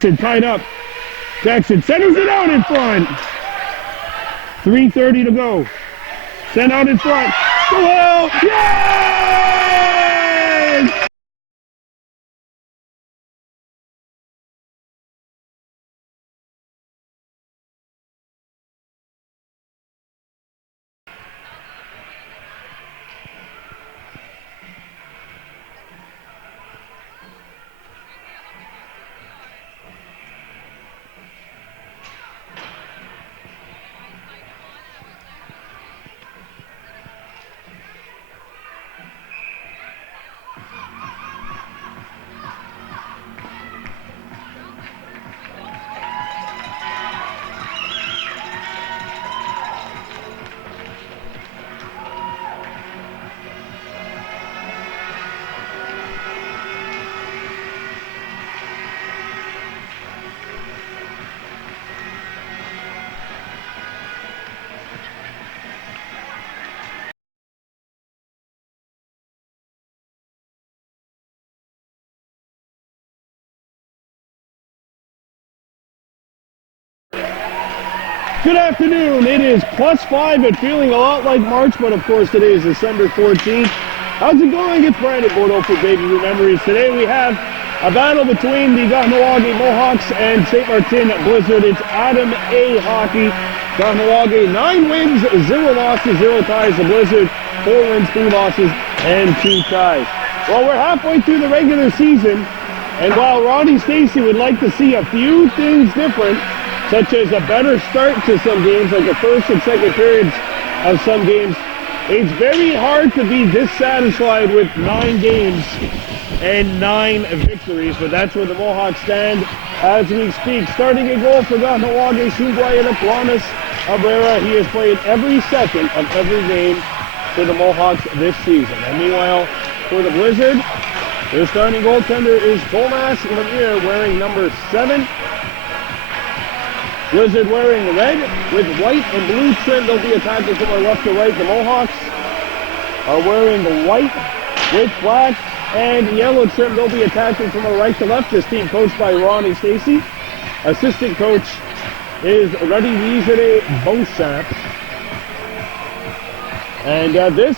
Tied up. Jackson centers it out in front. 3:30 to go. Sent out in front. Well, yes! Good afternoon. It is +5 and feeling a lot like March, but of course today is December 14th. How's it going? It's Brandon Bordeaux for Baby Blue Memories. Today we have a battle between the Kahnawake Mohawks and St. Martin Blizzard. It's Adam A hockey. Kahnawake 9 wins, 0 losses, 0 ties. The Blizzard 4 wins, 3 losses, and 2 ties. Well, we're halfway through the regular season, and while Ronnie Stacy would like to see a few things different, such as a better start to some games, like the first and second periods of some games, it's very hard to be dissatisfied with 9 games and 9 victories, but that's where the Mohawks stand as we speak. Starting a goal for Kahnawake, Shungwaya Planas Abrera. He has played every second of every game for the Mohawks this season. And meanwhile, for the Blizzard, their starting goaltender is Thomas Lemire, wearing number 7. Blizzard wearing red with white and blue trim. They'll be attacking from our left to right. The Mohawks are wearing the white with black and yellow trim. They'll be attacking from our right to left. This team coached by Ronnie Stacy. Assistant coach is Ruddy Weezere Beauchamp. And this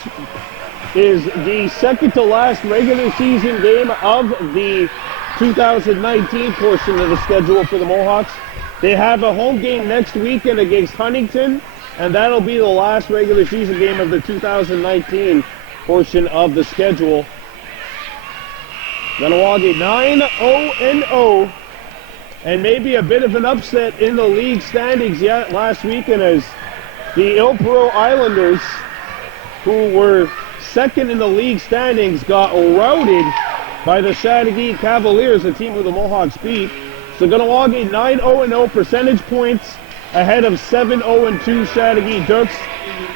is the second to last regular season game of the 2019 portion of the schedule for the Mohawks. They have a home game next weekend against Huntington, and that'll be the last regular season game of the 2019 portion of the schedule. Kahnawake 9-0-0, and maybe a bit of an upset in the league standings yet last weekend, as the Ilpero Islanders, who were second in the league standings, got routed by the Chateauguay Cavaliers, a team who the Mohawks beat. So Kahnawake 9-0-0 percentage points ahead of 7-0-2 Chateauguay Dukes.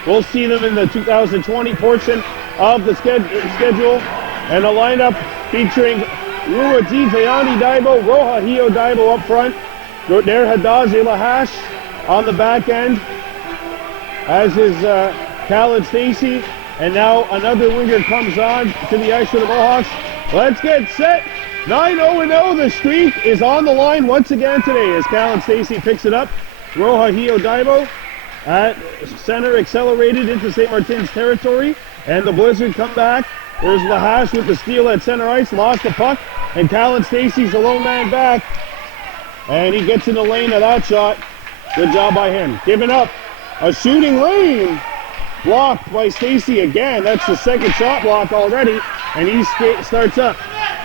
We'll see them in the 2020 portion of the schedule. And a lineup featuring Ruati Tayani Daibo, Roja Hio Daibo up front, Der Hadazi Lahash on the back end, as is Khaled Stacy. And now another winger comes on to the ice for the Mohawks. Let's get set. 9-0-0, the streak is on the line once again today as Khaled Stacy picks it up. Roja Hio Daibo at center, accelerated into St. Martin's territory, and the Blizzard come back. There's Lahash with the steal at center ice, lost the puck, and Khaled Stacy's the lone man back, and he gets in the lane of that shot. Good job by him. Giving up a shooting lane, blocked by Stacy again. That's the second shot block already, and he starts up.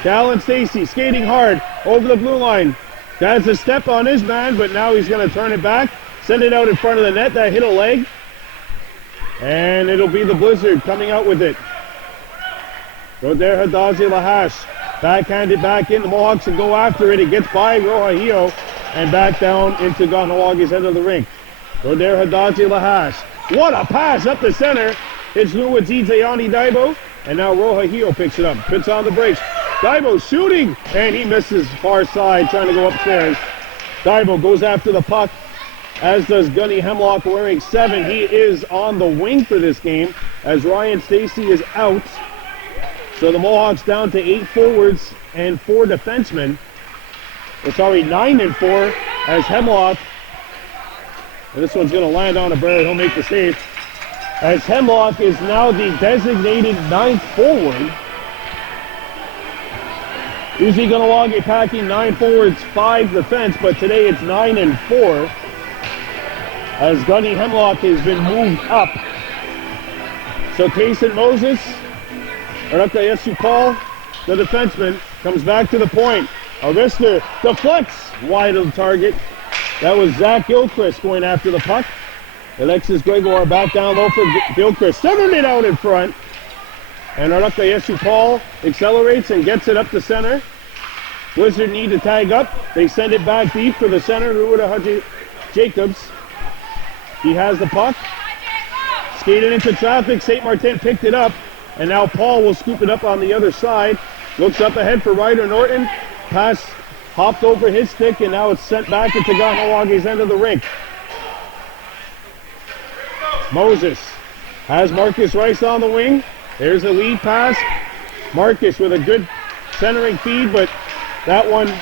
Khaled Stacy skating hard over the blue line. That's a step on his man, but now he's going to turn it back, send it out in front of the net. That hit a leg, and it'll be the Blizzard coming out with it. Roder Hadazi Lahash, backhanded back in. The Mohawks will go after it. It gets by Roja Hio and back down into Kahnawake's end of the rink. Roder Hadazi Lahash. What a pass up the center. It's Luati Tayani Daibo, and now Roja Hio picks it up. Puts on the brakes. Daibo shooting, and he misses far side, trying to go upstairs. Daibo goes after the puck, as does Gunny Hemlock wearing 7. He is on the wing for this game, as Ryan Stacy is out. So the Mohawks down to 8 forwards and 4 defensemen. 9-4 as Hemlock. And this one's going to land on a bird. He'll make the save. As Hemlock is now the designated 9th forward. Usually Kahnawake packing 9 forwards, 5 defense, but today it's 9-4. As Gunny Hemlock has been moved up. So Kason Moses, Arakayesu Paul, the defenseman, comes back to the point. Arister deflects wide of the target. That was Zach Gilchrist going after the puck. Alexis Gregoire back down low for Gilchrist. Centered it out in front. And Arakayesu Paul accelerates and gets it up the center. Blizzard need to tag up. They send it back deep for the center, Ruda Jacobs. He has the puck. Skated into traffic. St. Martin picked it up. And now Paul will scoop it up on the other side. Looks up ahead for Ryder Norton. Pass hopped over his stick, and now it's sent back into Kahnawake's end of the rink. Moses has Marcus Rice on the wing. There's a lead pass. Marcus with a good centering feed, but that one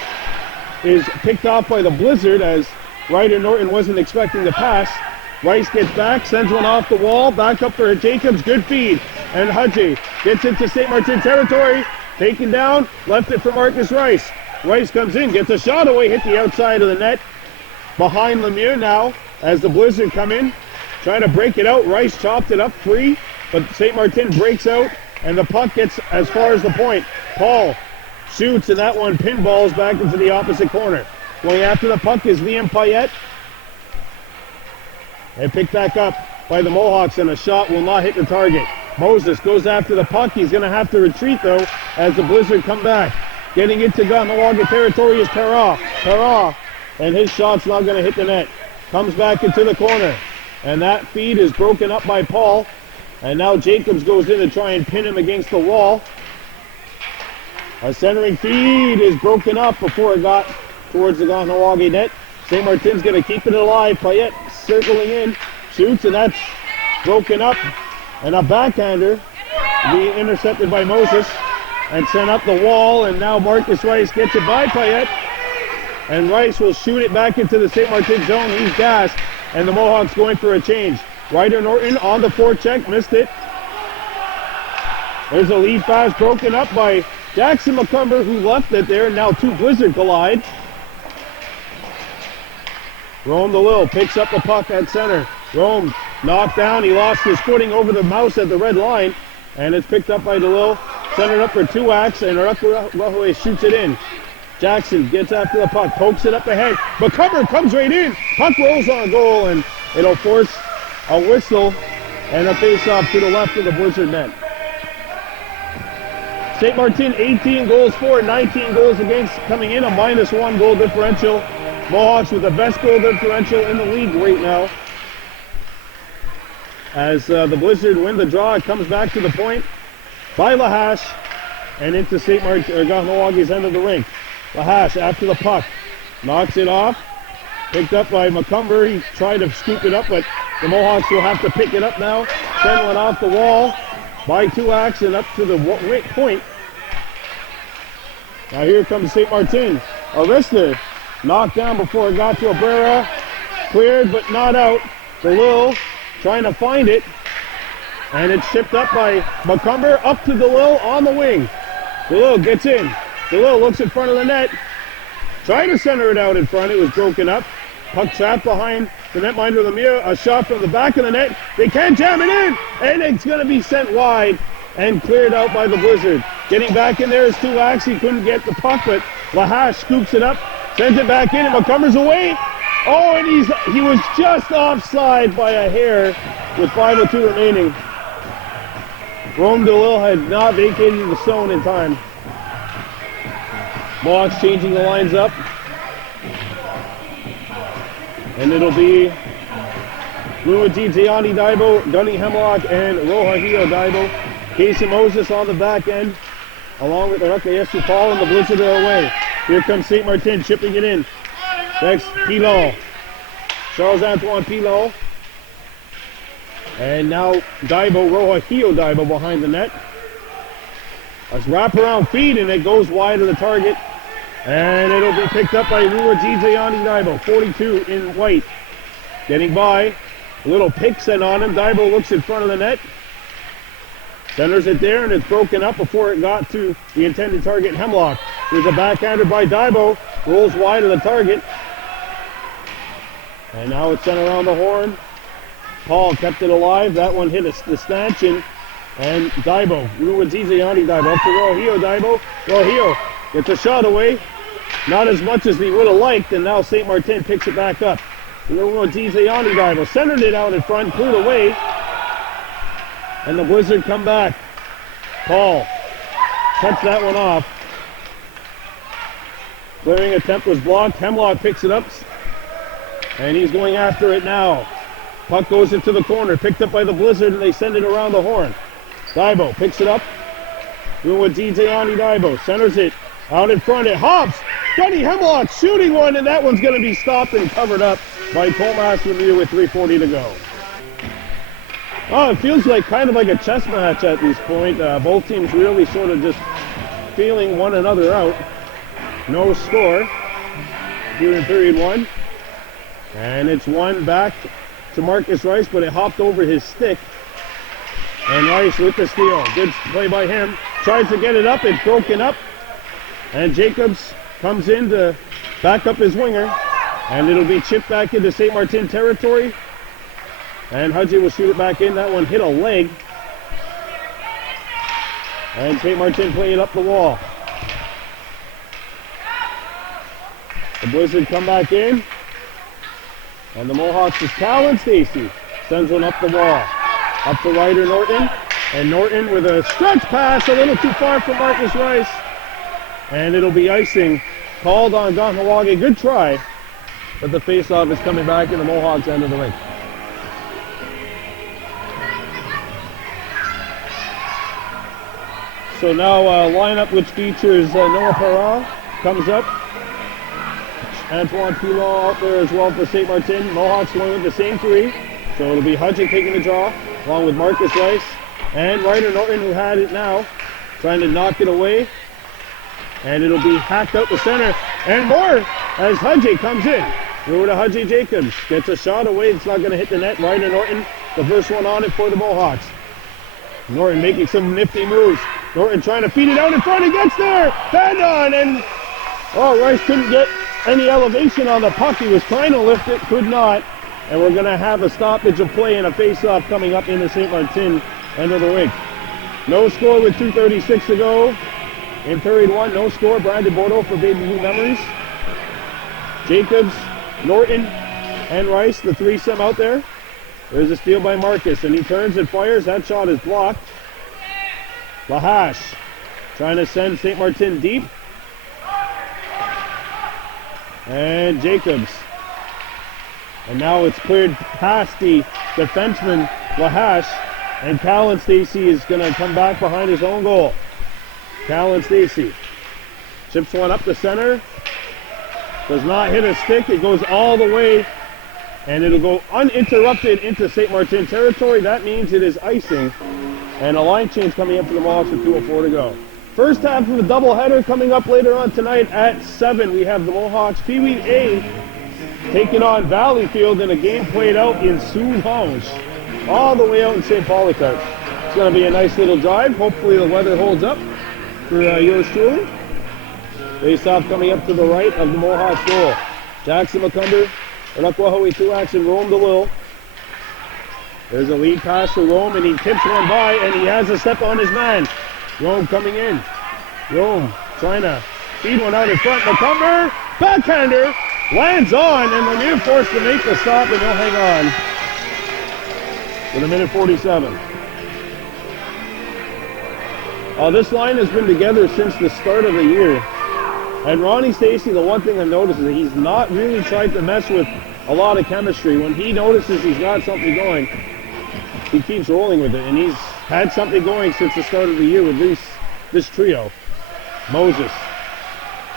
is picked off by the Blizzard as Ryder Norton wasn't expecting the pass. Rice gets back, sends one off the wall, back up for Jacobs, good feed. And Hadji gets into St. Martin territory, taken down, left it for Marcus Rice. Rice comes in, gets a shot away, hit the outside of the net. Behind Lemieux now, as the Blizzard come in, trying to break it out. Rice chopped it up free, but St. Martin breaks out, and the puck gets as far as the point. Paul shoots, and that one pinballs back into the opposite corner. Going after the puck is Liam Payette. And picked back up by the Mohawks, and a shot will not hit the target. Moses goes after the puck. He's going to have to retreat, though, as the Blizzard come back. Getting into Kahnawake territory is Perra, and his shot's not going to hit the net. Comes back into the corner, and that feed is broken up by Paul. And now Jacobs goes in to try and pin him against the wall. A centering feed is broken up before it got towards the Kahnawake net. St. Martin's going to keep it alive. Payette circling in, shoots, and that's broken up. And a backhander being intercepted by Moses and sent up the wall. And now Marcus Rice gets it by Payette. And Rice will shoot it back into the St. Martin zone. He's gassed, and the Mohawks going for a change. Ryder Norton on the forecheck, missed it. There's a lead pass broken up by Jackson McCumber, who left it there. Now two Blizzard collide. Rome DeLille picks up the puck at center. Rome knocked down. He lost his footing over the mouse at the red line. And it's picked up by DeLille. Centered up for Tuax, and Rahue shoots it in. Jackson gets after the puck, pokes it up ahead. McCumber comes right in. Puck rolls on goal, and it'll force a whistle and a face-off to the left of the Blizzard net. St. Martin 18 goals for, 19 goals against, coming in a -1 goal differential. Mohawks with the best goal differential in the league right now. As the Blizzard win the draw, it comes back to the point by Lahash and into St. Martin, or Kahnawake's end of the rink. Lahash after the puck, knocks it off, picked up by McCumber. He tried to scoop it up, but the Mohawks will have to pick it up now. Send one off the wall by Tuax and up to the point. Now here comes St. Martin. Arister knocked down before it got to Abrera. Cleared but not out. DeLille trying to find it. And it's shipped up by McCumber up to DeLille on the wing. DeLille gets in. DeLille looks in front of the net. Trying to center it out in front. It was broken up. Puck trapped behind the netminder Lemieux. A shot from the back of the net. They can't jam it in. And it's going to be sent wide and cleared out by the Blizzard. Getting back in there is Tuax. He couldn't get the puck, but Lahash scoops it up. Sends it back in, and McCumber's away. Oh, and he was just offside by a hair with 5:02 remaining. Rome DeLille had not vacated the zone in time. Mohawks changing the lines up. And it'll be Luigi Gianni Daibo, Gunny Hemlock, and Rohahio Daibo. Casey Moses on the back end, along with Arakayesu Paul, and the Blizzard are away. Here comes St. Martin chipping it in. Next, Pilon. Charles-Antoine Pilon. And now Daibo, Rohahio Daibo behind the net. A wraparound feed, and it goes wide of the target. And it'll be picked up by Ruajijayani Daibo, 42 in white. Getting by. A little pick sent on him. Daibo looks in front of the net. Centers it there, and it's broken up before it got to the intended target, Hemlock. There's a backhander by Daibo. Rolls wide of the target. And now it's sent around the horn. Paul kept it alive. That one hit the stanchion. And Daibo, Ruajijayani Daibo, up to Rohio Daibo. Rohio gets a shot away. Not as much as he would have liked, and now St. Martin picks it back up. Ruajijayani Daibo centered it out in front, cleared away. And the Blizzard come back. Paul cuts that one off. Clearing attempt was blocked. Hemlock picks it up. And he's going after it now. Puck goes into the corner. Picked up by the Blizzard, and they send it around the horn. Daibo picks it up. Ruajijayani Daibo centers it out in front. It hops. Gunny Hemlock shooting one, and that one's going to be stopped and covered up by Tomas Lemieux with 3:40 to go. Oh, it feels like kind of like a chess match at this point. Both teams really sort of just feeling one another out. No score here in period one. And it's one back to Marcus Rice, but it hopped over his stick. And Rice with the steal. Good play by him. Tries to get it up. It's broken up. And Jacobs comes in to back up his winger. And it'll be chipped back into St. Martin territory. And Hudgy will shoot it back in. That one hit a leg. And St. Martin play it up the wall. The Blizzard come back in. And the Mohawks is Callan Stacy. Sends one up the wall. Up to Ryder Norton. And Norton with a stretch pass, a little too far for Marcus Rice. And it'll be icing called on Kahnawake. Good try. But the face-off is coming back in the Mohawks' end of the rink. So now a lineup which features Noah Perrin comes up. Antoine Pilon out there as well for St. Martin. Mohawks going with the same three. So it'll be Hudgy taking the draw, along with Marcus Rice and Ryder Norton, who had it now, trying to knock it away. And it'll be hacked out the center. And more as Hudgy comes in. Over to Hudgy Jacobs. Gets a shot away. It's not going to hit the net. Ryder Norton, the first one on it for the Mohawks. Norton making some nifty moves. Norton trying to feed it out in front. He gets there. Band on. And Rice couldn't get any elevation on the puck. He was trying to lift it. Could not. And we're going to have a stoppage of play and a face-off coming up in the St. Martin end of the rink. No score with 2:36 to go. In period one, no score. Brandon Bordeaux for Baby Blue Memories. Jacobs, Norton, and Rice, the threesome out there. There's a steal by Marcus, and he turns and fires. That shot is blocked. Lahash trying to send St. Martin deep. And Jacobs. And now it's cleared past the defenseman, Lahash. And Callan Stacy is going to come back behind his own goal. Callan Stacy chips one up the center. Does not hit a stick. It goes all the way. And it'll go uninterrupted into St. Martin territory. That means it is icing. And a line change coming up for the Mohawks with 2:04 to go. First half of the doubleheader coming up later on tonight at 7. We have the Mohawks Pee Wee A taking on Valleyfield in a game played out in Soulange, all the way out in St. Polycarp. It's going to be a nice little drive. Hopefully the weather holds up for yours truly. Face-off coming up to the right of the Mohawks goal. Jackson McCumber, Rakwahoe 2 action, Rome DeLille. There's a lead pass for Rome, and he tips one by, and he has a step on his man. Rome coming in. Rome trying to feed one out in front. McCumber, backhander, lands on, and Lemieux forced to make the stop, and he'll hang on with a minute 47. This line has been together since the start of the year. And Ronnie Stacy, the one thing I've noticed is that he's not really tried to mess with a lot of chemistry. When he notices he's got something going, he keeps rolling with it. And he's had something going since the start of the year with this trio. Moses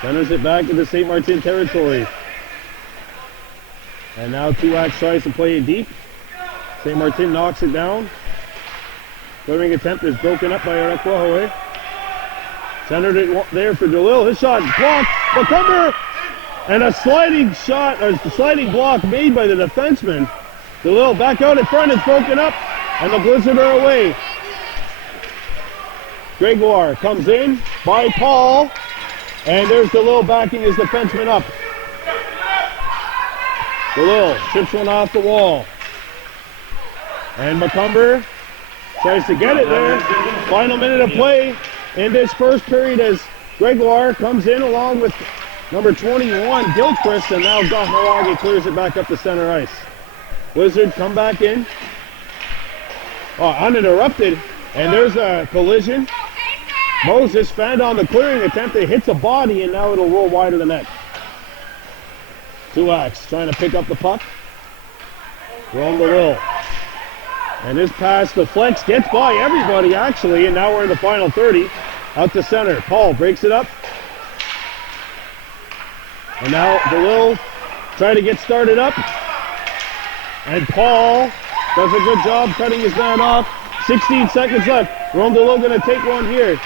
centers it back into St. Martin territory. And now Tuax tries to play it deep. St. Martin knocks it down. Clearing attempt is broken up by Rakwahoe. Centered it there for DeLille. His shot blocked. McCumber, and a sliding shot, or sliding block made by the defenseman. DeLille back out in front. It's broken up, and the Blizzard are away. Gregoire comes in by Paul, and there's DeLille backing his defenseman up. DeLille chips one off the wall. And McCumber tries to get it there. Final minute of play in this first period as Gregoire comes in along with number 21, Gilchrist, and now Kahnawake clears it back up the center ice. Blizzard come back in. Oh, uninterrupted, and there's a collision. Moses found on the clearing attempt. It hits a body, and now it'll roll wide of the net. Tuax trying to pick up the puck. Rome DeLille. And his pass deflects, gets by everybody actually, and now we're in the final 30. Out to center. Paul breaks it up. And now DeLille trying to get started up. And Paul does a good job cutting his man off. 16 seconds left. Rome DeLille going to take one here.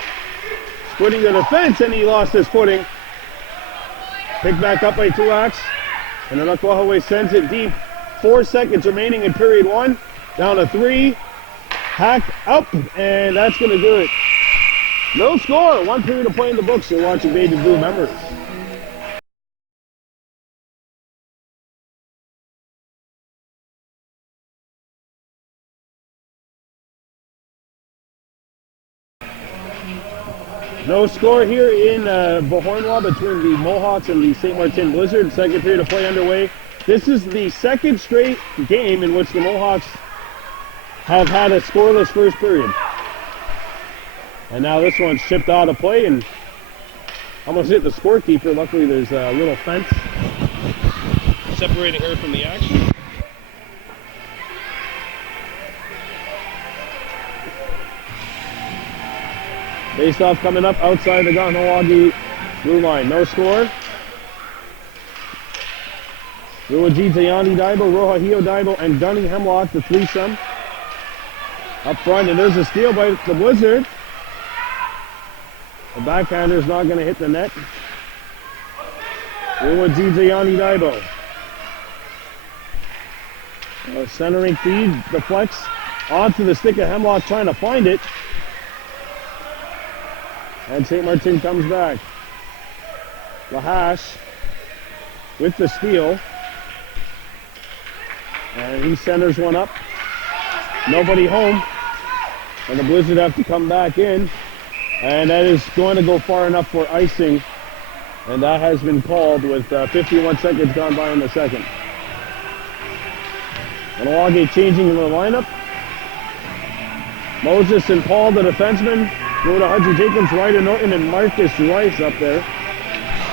Splitting the defense, and he lost his footing. Picked back up by Tuax. And then Kahnawake sends it deep. 4 seconds remaining in period 1. Down to 3. Hack up, and that's going to do it. No score. 1 period of play in the books. You're watching Baby Blue Members. No score here in Beauharnois between the Mohawks and the St. Martin Blizzard. Second period of play underway. This is the second straight game in which the Mohawks have had a scoreless first period. And now this one's chipped out of play and almost hit the scorekeeper. Luckily there's a little fence separating her from the action. Face-off coming up outside the Kahnawake blue line. No score. Ruaji Tayani Daibo, Roja Hio Daibo, and Gunny Hemlock, the threesome. Up front, and there's a steal by the Blizzard. The backhander is not going to hit the net. Ruaji Tayani Daibo. Centering feed, deflects onto the stick of Hemlock, trying to find it. And St. Martin comes back. Lahash with the steal. And he centers one up. Nobody home. And the Blizzard have to come back in. And that is going to go far enough for icing. And that has been called with 51 seconds gone by in the second. Kahnawake changing in the lineup. Moses and Paul, the defenseman. Go to Hudgy Jacobs, Ryder Norton, and Marcus Rice up there.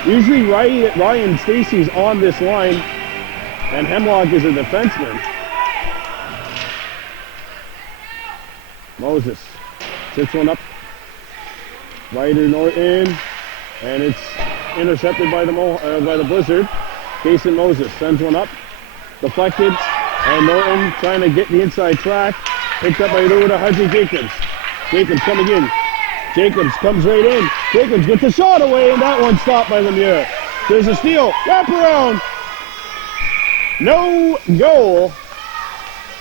Usually Ryan Stacy's on this line, and Hemlock is a defenseman. Moses sits one up. Ryder Norton, and it's intercepted by the Blizzard. Jason Moses sends one up, deflected, and Norton trying to get the inside track. Picked up by Ruda Hudgy Jacobs. Jacobs coming in. Jacobs comes right in. Jacobs gets a shot away, and that one's stopped by Lemieux. There's a steal. Wrap around. No goal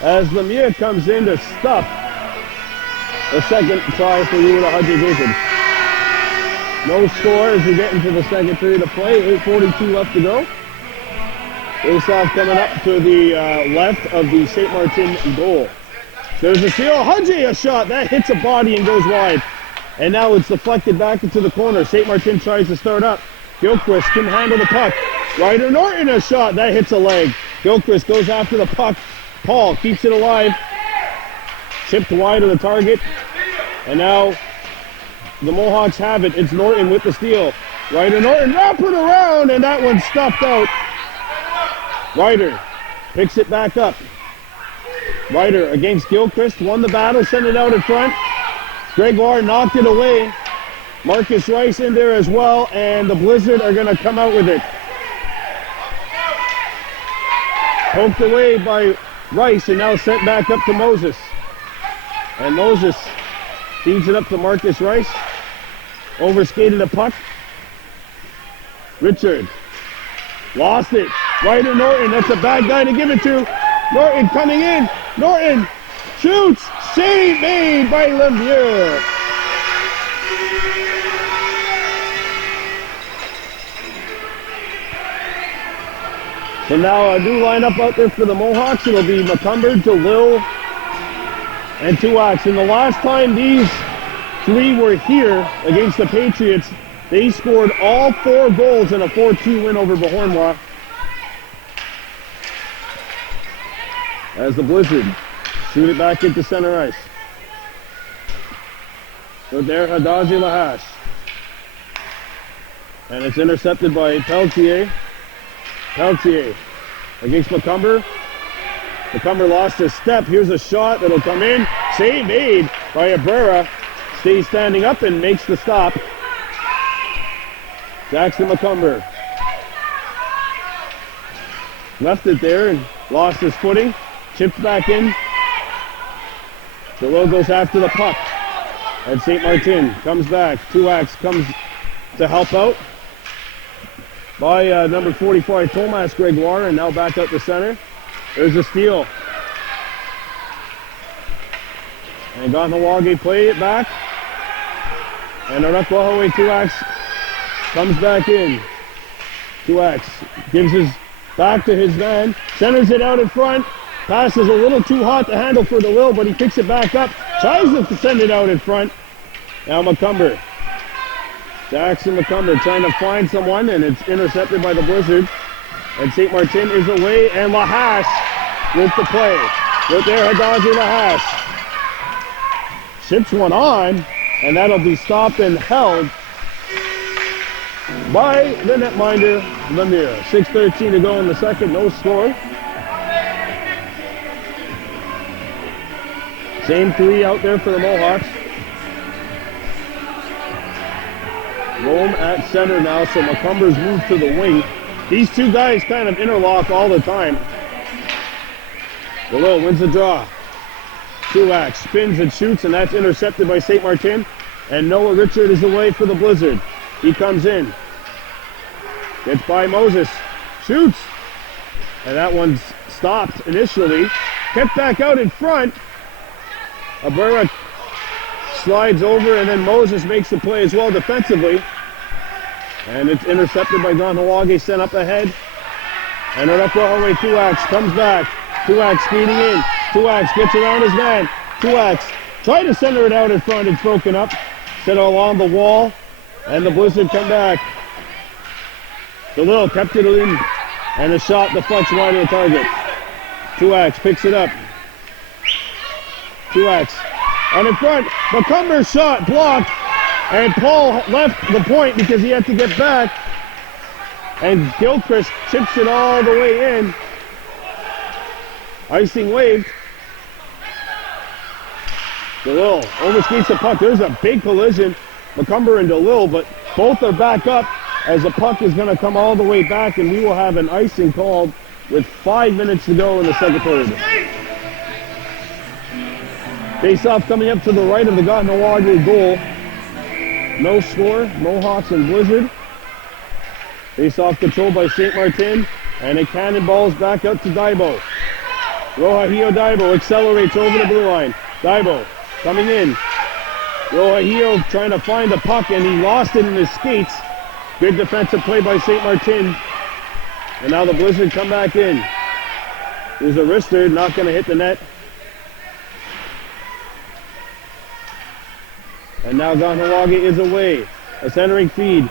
as Lemieux comes in to stop the second try for Ruda Hudgy Jacobs. No score as we get into the second period of play. 8:42 left to go. Face-off coming up to the left of the St. Martin goal. There's a steal. Hudgy, a shot. That hits a body and goes wide. And now it's deflected back into the corner. St. Martin tries to start up. Gilchrist can handle the puck. Ryder Norton, a shot. That hits a leg. Gilchrist goes after the puck. Paul keeps it alive. Chipped wide of the target. And now the Mohawks have it. It's Norton with the steal. Ryder Norton wrap it around, and that one's stuffed out. Ryder picks it back up. Ryder against Gilchrist. Won the battle. Sent it out in front. Gregoire knocked it away. Marcus Rice in there as well, and the Blizzard are going to come out with it. Poked away by Rice, and now sent back up to Moses. And Moses feeds it up to Marcus Rice. Overskated a puck. Richard. Lost it. Right to Norton. That's a bad guy to give it to. Norton coming in. Norton shoots. Save made by Lemieux. So now a new lineup out there for the Mohawks. It'll be Macomber, DeLille, and Tuax. And the last time these three were here against the Patriots, they scored all 4 goals in a 4-2 win over Bahornwa. As the Blizzard shoot it back into center ice. So there, Hadazi Lahash. And it's intercepted by Peltier. Peltier against Macomber. Macomber lost his step. Here's a shot that'll come in. Save made by Abrera. Stays standing up and makes the stop. Jackson Macomber left it there and lost his footing. Chipped back in. DeLille goes after the puck. And St. Martin comes back. Tuax comes to help out by number 45, Thomas Gregoire, and now back out the center. There's a steal. And Kahnawake play it back. And Arakwahawe Tuax comes back in. Tuax gives his back to his man, centers it out in front. Pass is a little too hot to handle for DeLille, but he picks it back up. Tries to send it out in front. Now Macomber. Jackson Macomber trying to find someone, and it's intercepted by the Blizzard. And St. Martin is away, and Lahash with the play. Right there, Hadazi Lahash. Chips one on, and that'll be stopped and held by the netminder, Lemieux. 6:13 to go in the second, no score. Same 3 out there for the Mohawks. Rome at center now, so Macomber's moved to the wing. These 2 guys kind of interlock all the time. DeLille wins the draw. Tuax spins and shoots, and that's intercepted by St. Martin. And Noah Richard is away for the Blizzard. He comes in. Gets by Moses. Shoots. And that one's stopped initially. Kept back out in front. Abrera slides over, and then Moses makes the play as well defensively. And it's intercepted by Kahnawake, sent up ahead. And Arakwahawe Tuax comes back. Tuax skating in. Tuax gets around his man. Tuax tried to center it out in front. It's broken up. Set along the wall. And the Blizzard come back. DeLille kept it in. And the shot deflects wide of the target. Tuax picks it up. Tuax. And in front, Macomber's shot blocked. And Paul left the point because he had to get back. And Gilchrist chips it all the way in. Icing waved. DeLille overskates the puck. There's a big collision. Macomber and DeLille, but both are back up as the puck is going to come all the way back, and we will have an icing called with 5 minutes to go in the second period. Face-off coming up to the right of the Kahnawake goal. No score, Mohawks and Blizzard. Face-off controlled by St. Martin, and it cannonballs back up to Daibo. Rohahio Daibo accelerates over the blue line. Daibo coming in. Rohahio trying to find the puck, and he lost it in his skates. Good defensive play by St. Martin. And now the Blizzard come back in. There's a wrister, not going to hit the net. And now Kahnawake is away. A centering feed.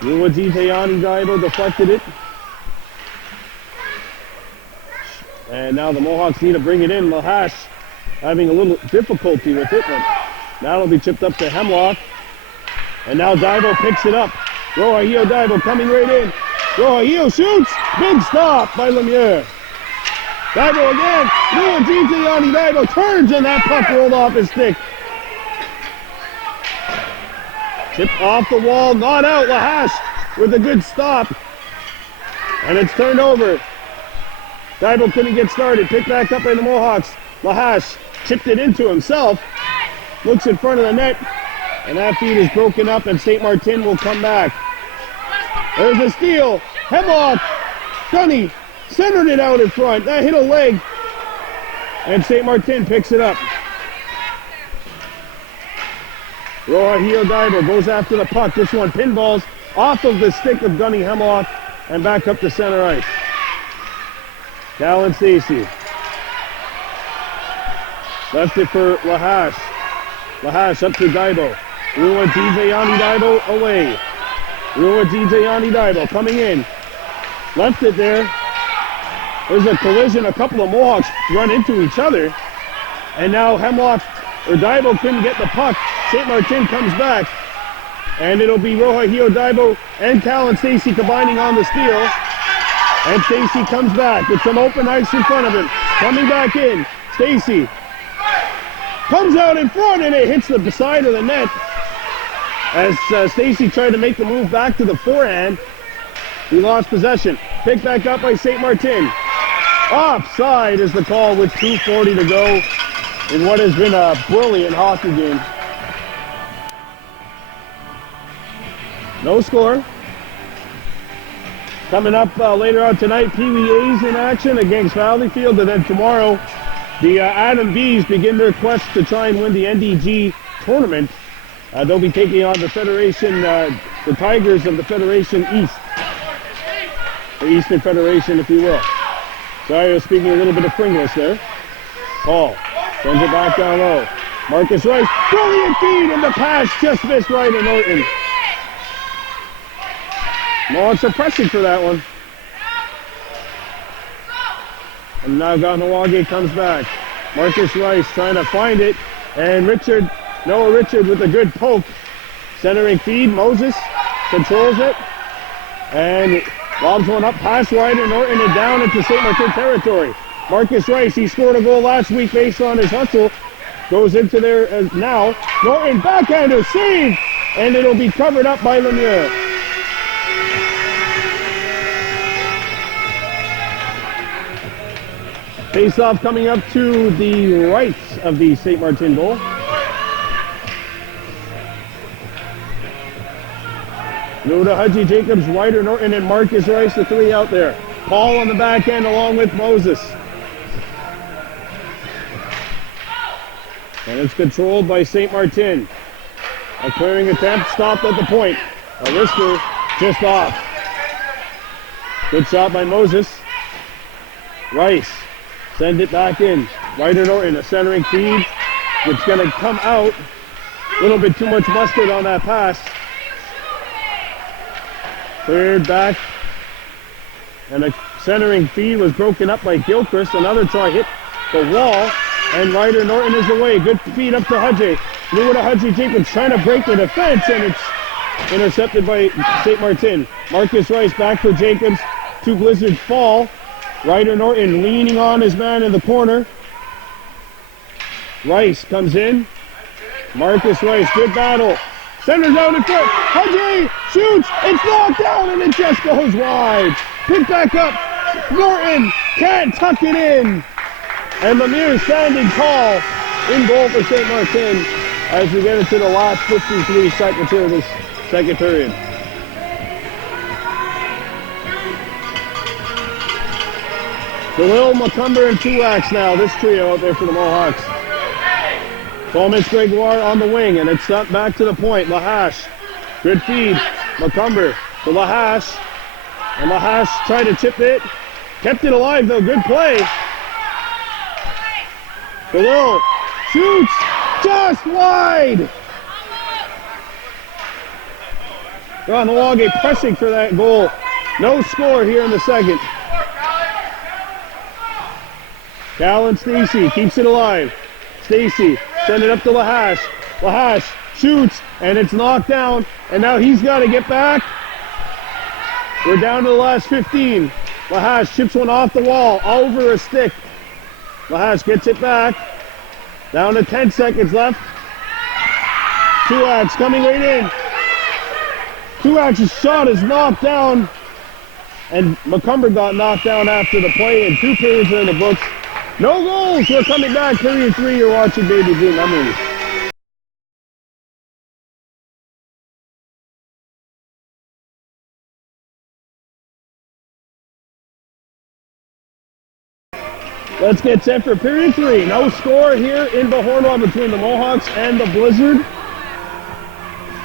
Ruwaditayani Daibo deflected it. And now the Mohawks need to bring it in. Lahash having a little difficulty with it, but that'll be chipped up to Hemlock. And now Daibo picks it up. Rohahio Daibo coming right in. Rohahio shoots. Big stop by Lemieux. Daibo again. Ruwaditayani Daibo turns, and that puck rolled off his stick. Chip off the wall, not out. Lahash with a good stop. And it's turned over. Daibo couldn't get started. Picked back up by the Mohawks. Lahash chipped it into himself. Looks in front of the net. And that feed is broken up, and St. Martin will come back. There's a steal. Hemlock. Gunny centered it out in front. That hit a leg. And St. Martin picks it up. Roahio Daibo goes after the puck. This one pinballs off of the stick of Gunny Hemlock and back up to center ice. Callan Stacey. Left it for Lahash. Lahash up to Daibo. Rua DJ Yanni Daibo away. Rua DJ Yanni Daibo coming in. Left it there. There's a collision. A couple of Mohawks run into each other. And now Hemlock or Daibo couldn't get the puck. St. Martin comes back. And it'll be Roahio Daibo and Callan Stacey combining on the steal. And Stacey comes back with some open ice in front of him. Coming back in. Stacey comes out in front and it hits the side of the net. As Stacey tried to make the move back to the forehand, he lost possession. Picked back up by St. Martin. Offside is the call with 2:40 to go in what has been a brilliant hockey game. No score. Coming up later on tonight, Pee Wee A's in action against Valleyfield, and then tomorrow, the Adam Bees begin their quest to try and win the NDG tournament. They'll be taking on the Federation, the Tigers of the Federation East. The Eastern Federation, if you will. Sorry, I was speaking a little bit of Pringles there. Paul sends it back down low. Marcus Rice, brilliant feed, and the pass just missed Ryder Norton. Mohawks are pressing for that one. And now Kahnawake comes back. Marcus Rice trying to find it. And Noah Richard with a good poke. Centering feed, Moses controls it. And lobs one up past Ryder Norton and down into St. Martin territory. Marcus Rice, he scored a goal last week based on his hustle. Goes into there now. Norton backhander save. And it'll be covered up by Lemieux. Face-off coming up to the right of the St. Martin goal. Luda, Hudgy, Jacobs, Ryder Norton, and Marcus Rice, the three out there. Paul on the back end along with Moses. And it's controlled by St. Martin. A clearing attempt stopped at the point. A wrister just off. Good shot by Moses. Rice. Send it back in. Ryder Norton, a centering feed. It's going to come out. A little bit too much mustard on that pass. Cleared back. And a centering feed was broken up by Gilchrist. Another try hit the wall. And Ryder Norton is away. Good feed up to Hudgy. Knew what a Hudgy Jacobs trying to break the defense. And it's intercepted by St. Martin. Marcus Rice back for Jacobs. Two Blizzards fall. Ryder Norton leaning on his man in the corner. Rice comes in. Marcus Rice, good battle. Centers out in front. Hudgy shoots. It's knocked down and it just goes wide. Pick back up. Norton can't tuck it in. And Lemieux standing tall in goal for St. Martin as we get into the last 53 seconds here of this second period. Khalil, McCumber, and Truax now. This trio out there for the Mohawks. Thomas Gregoire on the wing, and it's sent back to the point. Lahash. Good feed. McCumber to Lahash. And Lahash tried to chip it. Kept it alive, though. Good play. Khalil shoots just wide. Kahnawake pressing for that goal. No score here in the second. Callan Stacey keeps it alive. Stacey send it up to Lahash. Lahash shoots and it's knocked down. And now he's got to get back. We're down to the last 15. Lahash chips one off the wall over a stick. Lahash gets it back. Down to 10 seconds left. Truax coming right in. Truax's shot is knocked down. And McCumber got knocked down after the play, and 2 periods are in the books. No goals. We're coming back. Period 3. You're watching Baby Blue Memories. Let's get set for period 3. No score here in Bahorma between the Mohawks and the Blizzard.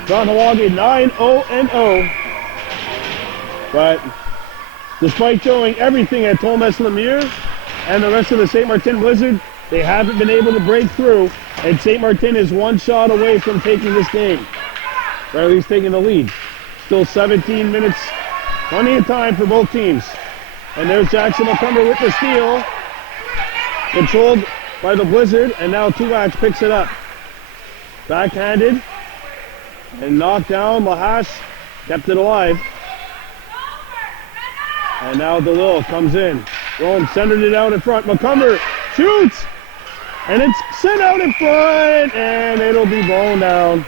Kahnawake 9-0-0. But despite throwing everything at Thomas Lemieux and the rest of the St. Martin Blizzard, they haven't been able to break through, and St. Martin is one shot away from taking this game, or at least taking the lead. Still 17 minutes, plenty of time for both teams. And there's Jackson Macomber with the steal, controlled by the Blizzard, and now Tuvac picks it up. Backhanded, and knocked down. Lahash kept it alive. And now DeLille comes in. Rome centered it out in front. Macomber shoots! And it's sent out in front, and it'll be blown down.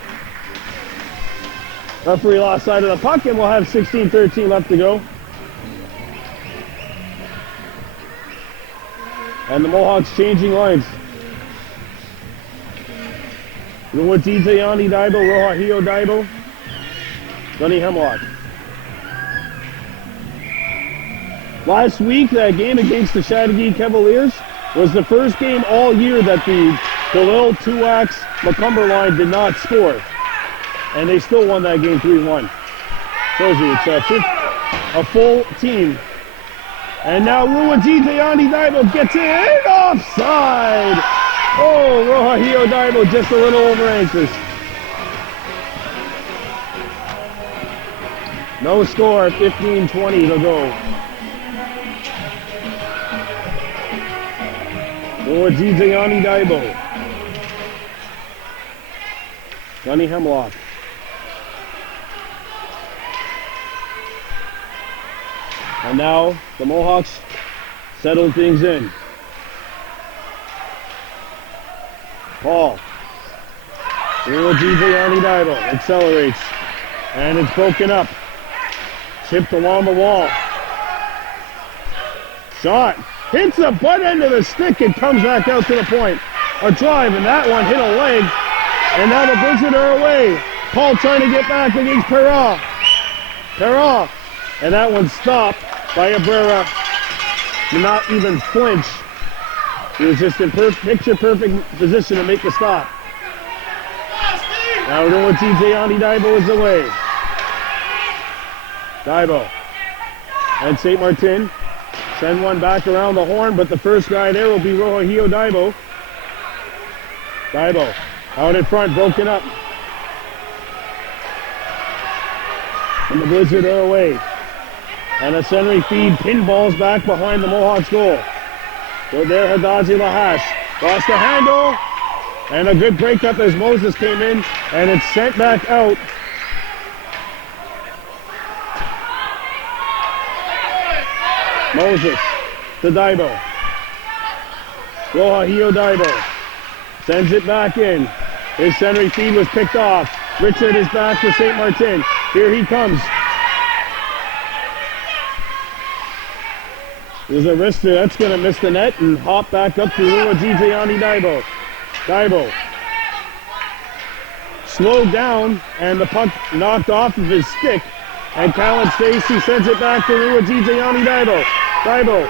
Referee lost side of the puck, and we'll have 16-13 left to go. And the Mohawks changing lines. Ruwadita Yanni Daibo, Roja Hio Daibo, Gunny Hemlock. Last week, that game against the Chateauguay Cavaliers was the first game all year that the DeLille, Tuvac, Macomber line did not score. And they still won that game 3-1. Shows you it's a full team. And now Ruwadita Yanni Daibo gets in, offside! Oh, Roja Hio Daibo just a little over anxious. No score, 15-20 to go. Ruwadita Yanni Daibo. Gunny Hemlock. And now the Mohawks settle things in. Paul. Ruwadita Yanni Daibo accelerates. And it's broken up. Chipped along the wall. Shot. Hits the butt end of the stick and comes back out to the point. A drive, and that one hit a leg. And now the Blizzard are away. Paul trying to get back against Perra. Perra. And that one stopped by Abrera. Did not even flinch. He was just in picture-perfect position to make the stop. Now Ruwadita Yanni Daibo is away. Daibo. And St. Martin send one back around the horn, but the first guy there will be Roja Hio Daibo. Daibo out in front, broken up. And the Blizzard are away. And a centering feed pinballs back behind the Mohawks goal. So there Hadazi Lahash lost the handle. And a good breakup as Moses came in, and it's sent back out. Moses to Daibo. Roja Hio Daibo sends it back in. His centering feed was picked off. Richard is back for St. Martin. Here he comes. There's a wrister that's going to miss the net and hop back up to Ruwadita Yanni Daibo. Daibo slowed down and the puck knocked off of his stick. And Callan Stacy sends it back to Ruwadita Yanni Daibo. Daibo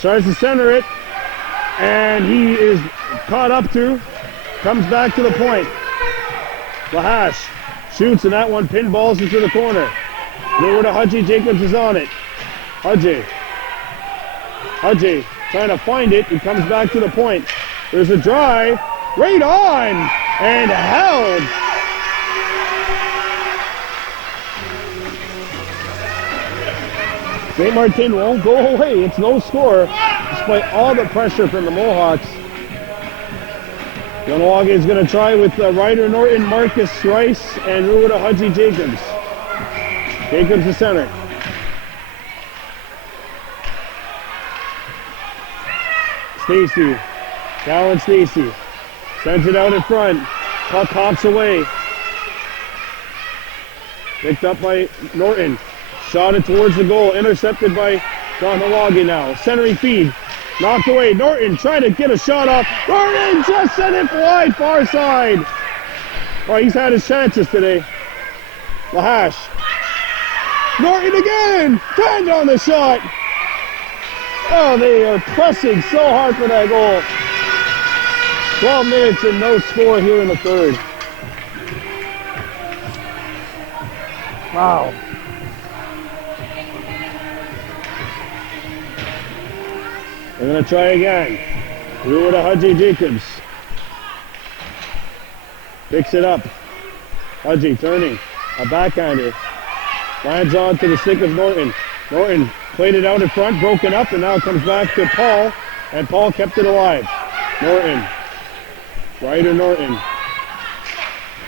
tries to center it, and he is caught up to, comes back to the point. Lahash shoots, and that one pinballs into the corner. Lure to Hudgy, Jacobs is on it. Hudgy trying to find it, he comes back to the point. There's a drive, right on, and held. St. Martin won't go away. It's no score, despite all the pressure from the Mohawks. Kahnawake is going to try with Ryder Norton, Marcus Rice, and Ruda Hudgy Jacobs. Jacobs the center. Stacy, Callan Stacy, sends it out in front. Puck hops away. Picked up by Norton. Shot it towards the goal, intercepted by Kahnawake now. Centering feed, knocked away. Norton trying to get a shot off. Norton just sent it wide, far side. Oh, he's had his chances today. Lahash. Norton again, turned on the shot. Oh, they are pressing so hard for that goal. 12 minutes and no score here in the third. Wow. They're going to try again. Through with a Hudgy Jacobs. Picks it up. Hudgy turning. A backhander. Lands on to the stick of Norton. Norton played it out in front, broken up, and now it comes back to Paul. And Paul kept it alive. Norton. Ryder Norton.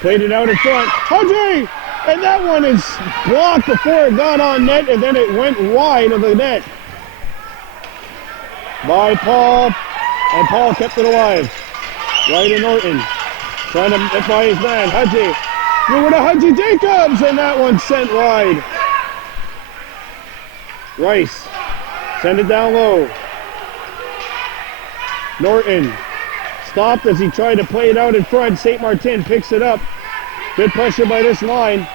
Played it out in front. Hudgy! And that one is blocked before it got on net, and then it went wide of the net. By Paul, and Paul kept it alive. Ryder Norton trying to hit by his man. Hudgy through with a Hudgy Jacobs, and that one sent wide. Rice send it down low. Norton stopped as he tried to play it out in front. St. Martin picks it up. Good pressure by this line.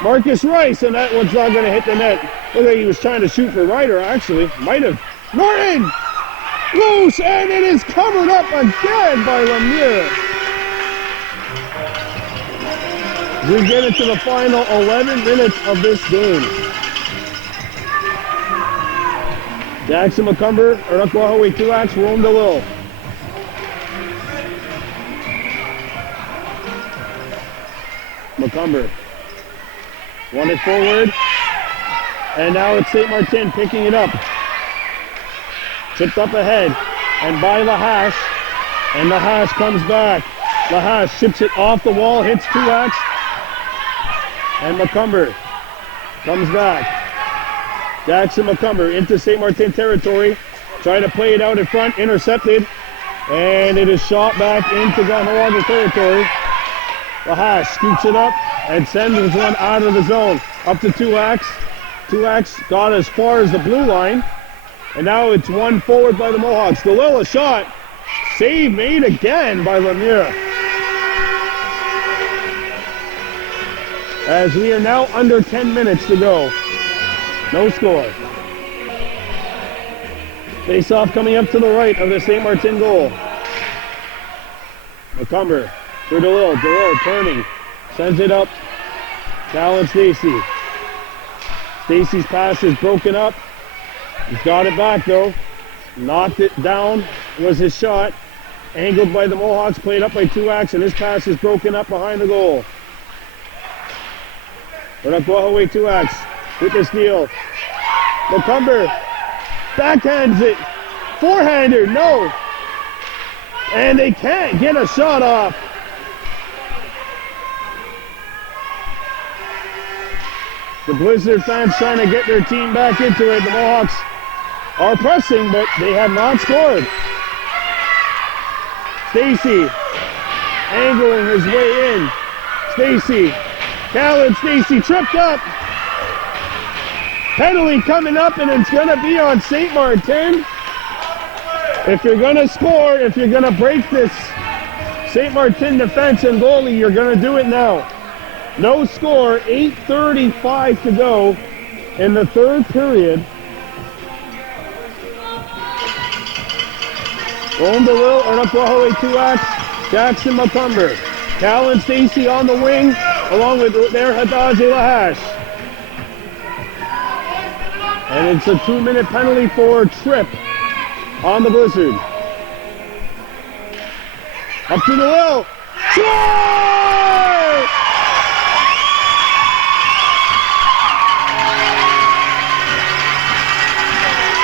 Marcus Rice, and that one's not going to hit the net. Look like he was trying to shoot for Ryder, actually. Might have. Norton! Loose, and it is covered up again by Lemieux. We get into the final 11 minutes of this game. Jackson McCumber, or Kahnawake 2X, Rome DeLille. McCumber. Won it forward. And now it's St. Martin picking it up. Tipped up ahead. And by Lahash. And Lahash comes back. Lahash ships it off the wall, hits 2X. And McCumber comes back. Jackson McCumber into St. Martin territory. Trying to play it out in front, intercepted. And it is shot back into Kahnawake territory. Lahash scoops it up and sends one out of the zone. Up to 2X. 2X got as far as the blue line. And now it's one forward by the Mohawks. DeLille shot. Save made again by Lemieux. As we are now under 10 minutes to go. No score. Face-off coming up to the right of the St. Martin goal. McCumber for DeLille. DeLille turning. Sends it up. Cal and Stacy. Stacy's pass is broken up. He's got it back though. Knocked it down was his shot. Angled by the Mohawks, played up by 2X, and his pass is broken up behind the goal. But up Kahnawake 2X with the steal. McCumber backhands it. Forehander, no. And they can't get a shot off. The Blizzard fans trying to get their team back into it. The Mohawks are pressing, but they have not scored. Stacy angling his way in. Stacy, Cal and Stacy tripped up. Penalty coming up, and it's going to be on St. Martin. If you're going to score, if you're going to break this St. Martin defense and goalie, you're going to do it now. No score, 8:35 to go in the third period. Rome DeLille or Kahnawake 2X, Jackson McCumber. Cal and Stacy on the wing, along with their Hadaji Lahash. And it's a 2-minute penalty for trip on the Blizzard. Up to DeLille. Score!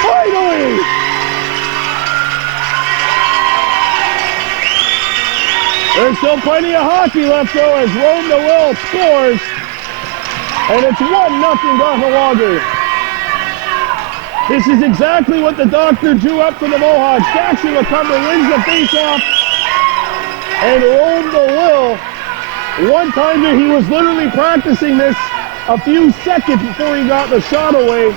Finally! There's still plenty of hockey left though as Rome DeLille scores. And it's 1-0 Kahnawake. This is exactly what the doctor drew up for the Mohawks. Jackson McCumber wins the faceoff. And Rome DeLille, one time that he was literally practicing this a few seconds before he got the shot away.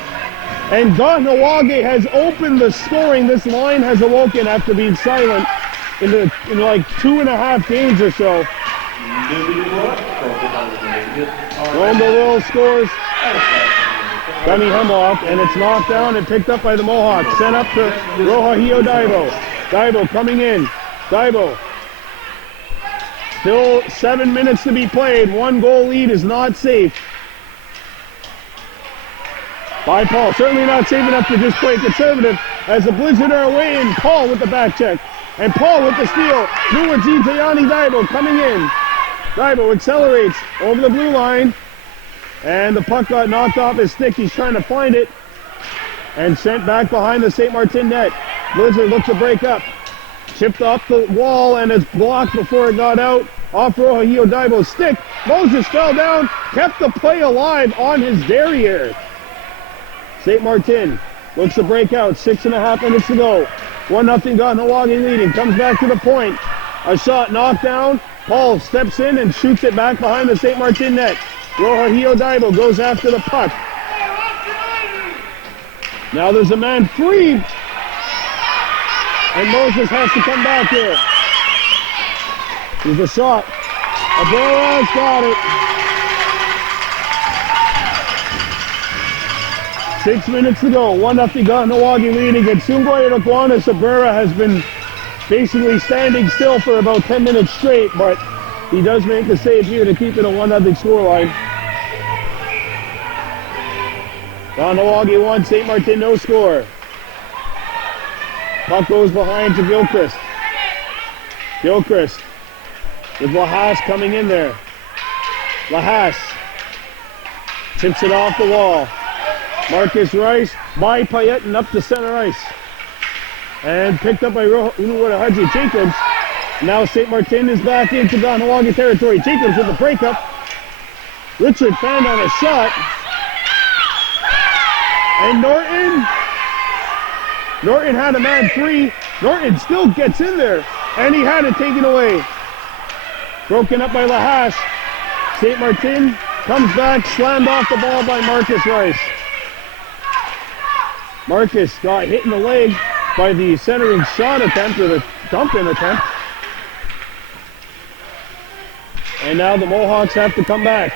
And Kahnawake has opened the scoring. This line has awoken after being silent in like 2.5 games or so. Rome DeLille scores. Gunny Hemlock, and it's knocked down and picked up by the Mohawks. Sent up to Rohahio Daibo. Daibo coming in. Daibo. Still 7 minutes to be played. 1 goal lead is not safe. By Paul. Certainly not safe enough to just play conservative as the Blizzard are away in. Paul with the back check. And Paul with the steal. Nuwaji Tayani Daibo coming in. Daibo accelerates over the blue line. And the puck got knocked off his stick. He's trying to find it. And sent back behind the St. Martin net. Blizzard looks to break up. Chipped off the wall and it's blocked before it got out. Off Rohahio Daibo's stick. Moses fell down. Kept the play alive on his derriere. St. Martin looks to break out. 6.5 minutes to go. 1-0 Kahnawake leading. Comes back to the point. A shot knocked down. Paul steps in and shoots it back behind the St. Martin net. Rohahio Daibo goes after the puck. Now there's a man free. And Moses has to come back here. Here's a shot. Abrera's got it. 6 minutes to go. 1-0 Kahnawake leading. And Sungoy Rakwana Sabrera has been basically standing still for about 10 minutes straight, but he does make the save here to keep it a 1-0 scoreline. Kahnawake 1, St. Martin no score. Puck goes behind to Gilchrist. Gilchrist with Lahas coming in there. Lahas tips it off the wall. Marcus Rice by Payette and up to center ice. And picked up by Haji Jacobs. Now St. Martin is back into Kahnawake territory. Jacobs with the breakup. Richard found on a shot. And Norton had a man free. Norton still gets in there. And he had it taken away. Broken up by Lahas. St. Martin comes back, slammed off the ball by Marcus Rice. Marcus got hit in the leg by the centering shot attempt, or the dump-in attempt. And now the Mohawks have to come back.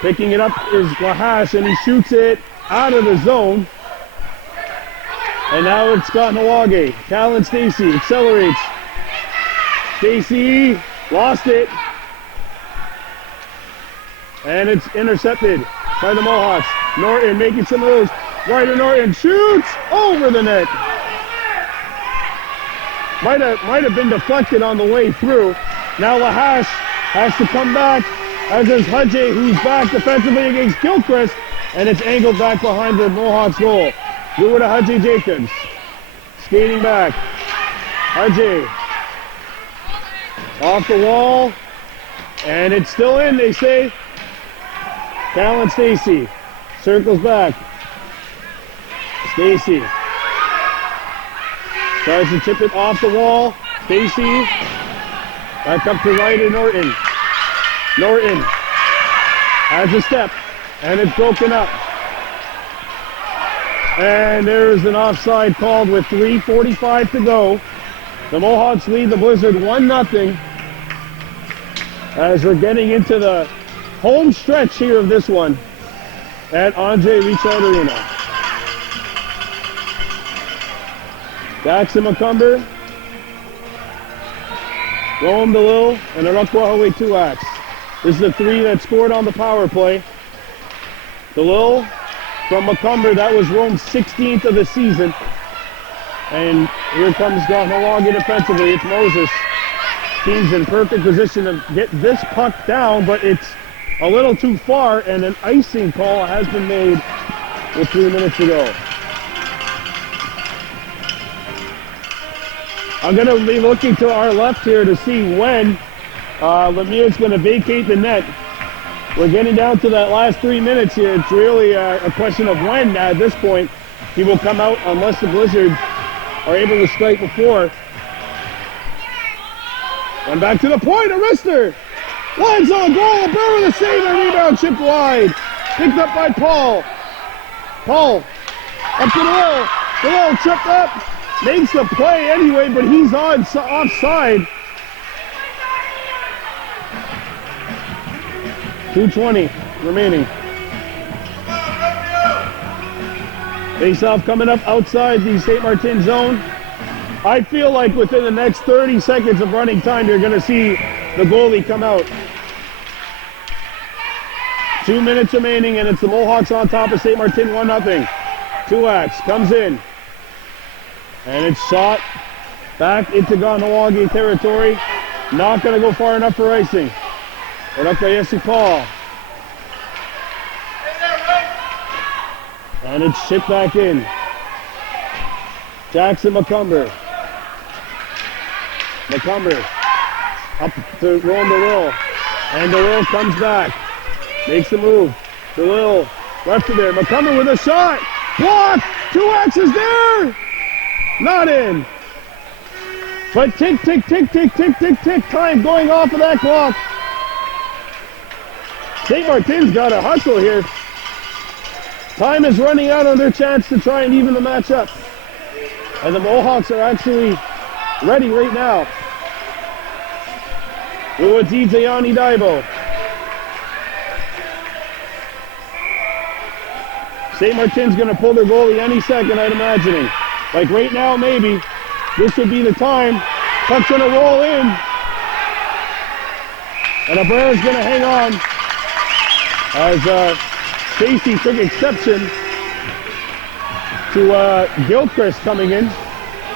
Picking it up is Lahas, and he shoots it out of the zone. And now it's Kahnawake. Callan Stacy accelerates. Stacy lost it. And it's intercepted by the Mohawks. Norton making some moves. Ryder Norton shoots over the net. Might have been deflected on the way through. Now Lahas has to come back, as is Hudje, who's back defensively against Gilchrist, and it's angled back behind the Mohawks goal. Through to Hudje Jacobs. Skating back. Hudje. Off the wall. And it's still in, they say. Callan Stacy circles back. Stacy tries to chip it off the wall. Stacy back up to Ryder Norton. Norton has a step, and it's broken up. And there's an offside called with 3:45 to go. The Mohawks lead the Blizzard 1-0 as we're getting into the home stretch here of this one at Andre Richard Arena. Jackson McCumber, Rome DeLille, and Arakwahaway Tuax. This is the three that scored on the power play. DeLille from McCumber, that was Rome's 16th of the season. And here comes Kahnawake defensively. It's Moses. Team's in perfect position to get this puck down, but it's a little too far, and an icing call has been made with 3 minutes to go. I'm going to be looking to our left here to see when Lemieux's going to vacate the net. We're getting down to that last 3 minutes here. It's really a question of when at this point he will come out, unless the Blizzard are able to strike before. And back to the point, a wrister! Lines on goal, Abrera the save, and rebound chipped wide. Picked up by Paul. Paul, up to DeLille. DeLille tripped up, makes the play anyway, but he's offside. 2:20 remaining. Face-off coming up outside the St. Martin zone. I feel like within the next 30 seconds of running time, you're going to see the goalie come out. 2 minutes remaining, and it's the Mohawks on top of St. Martin 1-0. Tuax comes in, and it's shot back into Kahnawake territory. Not going to go far enough for icing. Orakayesi Paul. And it's shipped back in. Jackson McCumber. McCumber up to Ron DeLille. And DeLille comes back. Makes the move. DeLille left of there. McCumber with a shot. Block! 2X is there! Not in. But tick, tick, tick, tick, tick, tick, tick. Time going off of that clock. St. Martin's got a hustle here. Time is running out on their chance to try and even the match up. And the Mohawks are actually ready right now. Luwadzi Zayani Daibo. St. Martin's going to pull their goalie any second, I'm imagining. Like right now, maybe. This would be the time. Puck's going to roll in. And Abrera's going to hang on. As Casey took exception to Gilchrist coming in.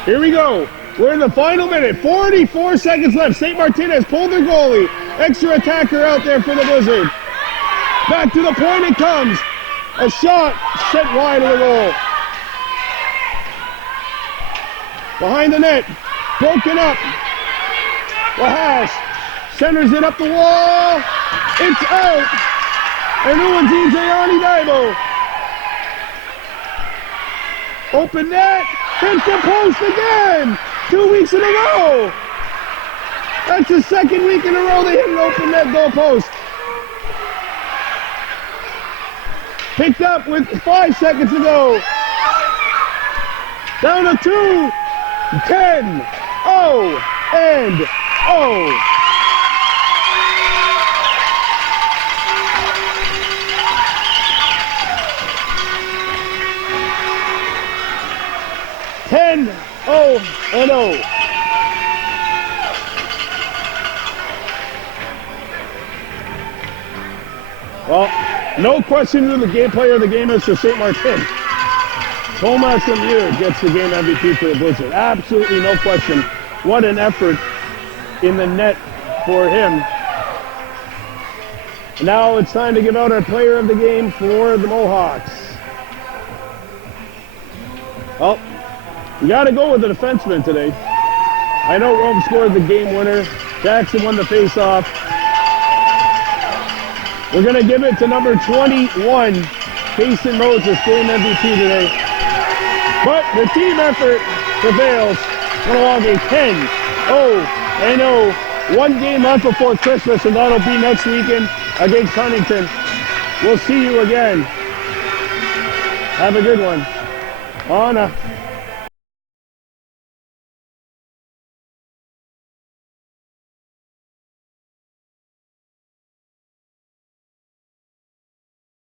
Here we go. We're in the final minute. 44 seconds left. St. Martin has pulled their goalie. Extra attacker out there for the Blizzard. Back to the point it comes. A shot set wide of the goal. Behind the net. Broken up. Lahash centers it up the wall. It's out. And Luwadzi Zayani Daibo. Open net. Hits the post again. 2 weeks in a row. That's the second week in a row they hit an open net goal post. Picked up with 5 seconds to go. Down to 2. 10. Oh. And oh. and 0. Well, no question who the game player of the game is for St. Martin. Thomas Lemieux gets the game MVP for the Blizzard. Absolutely no question. What an effort in the net for him. Now it's time to give out our player of the game for the Mohawks. Well, we got to go with the defenseman today. I know Rome scored the game winner. Jackson won the face-off. We're going to give it to number 21, Kason Moses, game MVP today. But the team effort prevails. Kahnawake 10-0. 1 game left before Christmas, and that'll be next weekend against Huntington. We'll see you again. Have a good one. Anna.